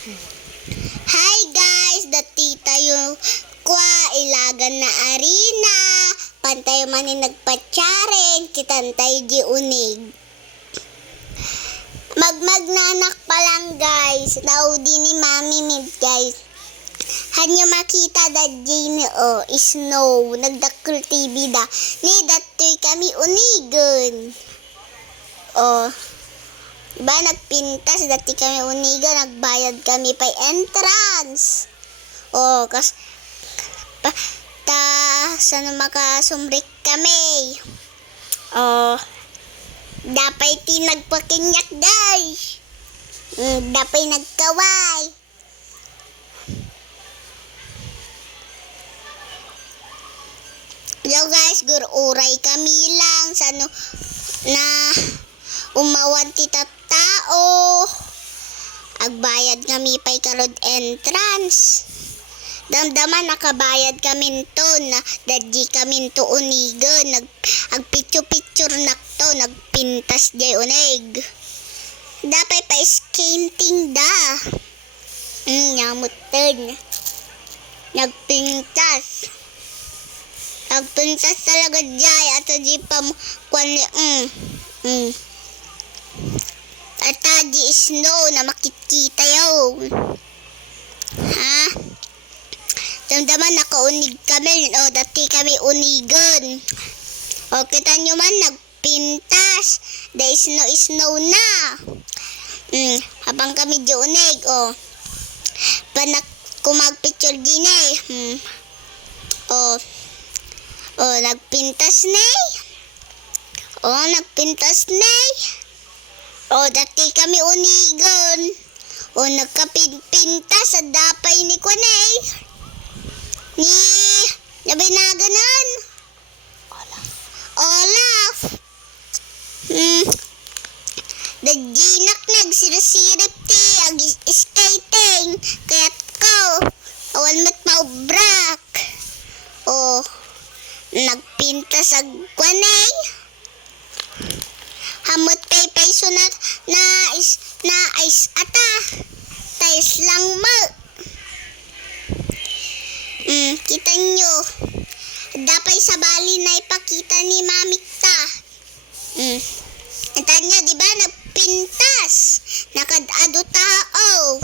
Hi guys, dati tayo kwa ilagan na arena. Pantay man ni nagpa-challenge, kitantay di unig. Magmagnanak pa lang guys. Naudi ni Mami Mid guys. Hanyo makita dadji ni snow. Nagdakul TV da. Ni datoy kami unigon. Diba nagpintas dati kami unigon. Nagbayad kami pa entrance. Sana makasumrik kami. Dapay nagpakinyak guys. Dapay nagkaway. Yo guys, gururay kami lang sa na umawan tita tao. Agbayad kami pay karod entrance. Damdaman nakabayad kami to na dadji kami to unigon. Agpicture nakto nagpintas jay unig. Dapay pa skating da. Nyamutan. Nagpintas. Nagpintas talaga jay ato di pa kwani Ata di snow na makikita yun. Ha? Damdaman nakaunig kami. Dati kami unigon. Kita nyo man nagpintas. Dahil snow na. Habang kami di unig. Kumagpicture din nagpintas na nagpintas na dati kami unigon. Nagkapintas sa dapay ni Kwanay. Ni nabinaganan. Olaf. Daginak nagsirip ti skating. Kaya't ko. Awan mat maubrak. Nagpintas sa Kwanay. Hamot pay sunat na ice ata. Tais lang mo. Kita nyo. Dapay sa bali na ipakita ni Mamik ta. Ita niya, diba? Nagpintas. Nakadado tao.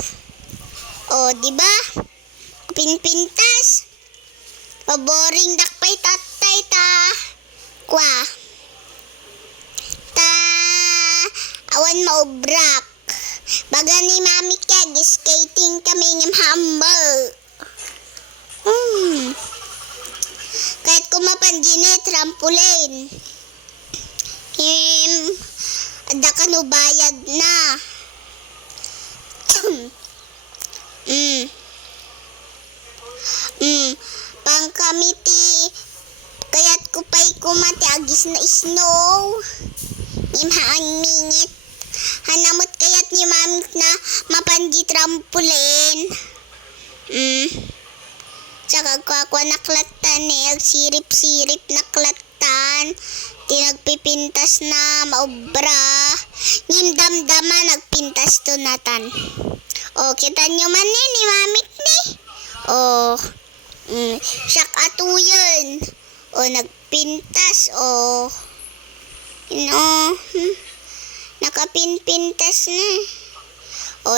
Diba? Pinpintas. Boring dakpay tatay ta. Kwa. Awan maubrak. Baga ni Mami kag skating kami ng humble. Kahit kumapan din trampoline. Ada ka no bayad na. Pang kamiti kaya't kupay kumati agis na snow. Imhaan mingit. Hanamot kaya't ni Mami na mapanji trampoline. Tsaka kwa naklatan sirip-sirip naklatan. Tinagpipintas na maubra. Damdaman nagpintas to natan. Kita nyo man ni Mamik ni. Siyak ato yun. Nagpintas. Nakapinpintas na.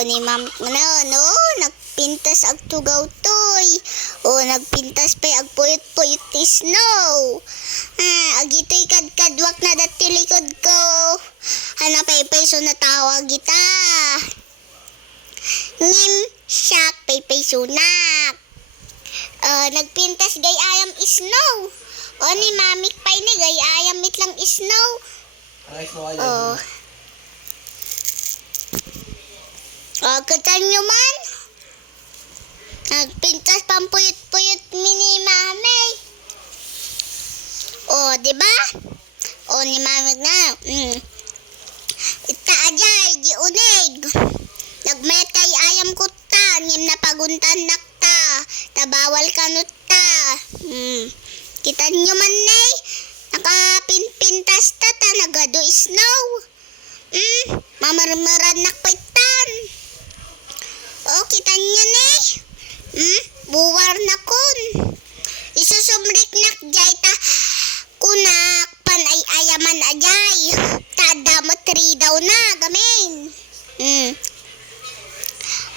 Ni Mamik na. Nagpintas ag tugaw toy. Nagpintas pa agpuyot-puyot ti snow. Agito'y kadkadwak na dati likod ko. Hanapay so natawag kita. Ngim siyak pay sunak. Nagpintas gay ayam snow. Ni Mamik pay ni gay ayam itlang snow. Kita nyo man. Nagpintas pampuyot-puyot mini Mami. Diba? Ni Mami na. Ita ajay, di unig. Nagmayat kay ayam ko ta. Nim na paguntan nakta. Tabawal kanut ta. Kita nyo man nakapinpintas ta. Nagado snow. Mamarmaran nakpaitan. kita niyo na buwar na kun. Isusumrik nak jay ta kunak pan ay ayaman ajay. Tada mo 3 daw na gamin.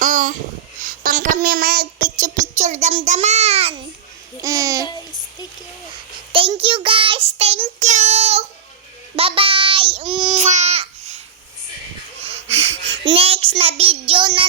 Oh, pang kami mag-picture damdaman. Guys, thank you. Thank you guys, thank you. Bye-bye. Mwah. Next na video na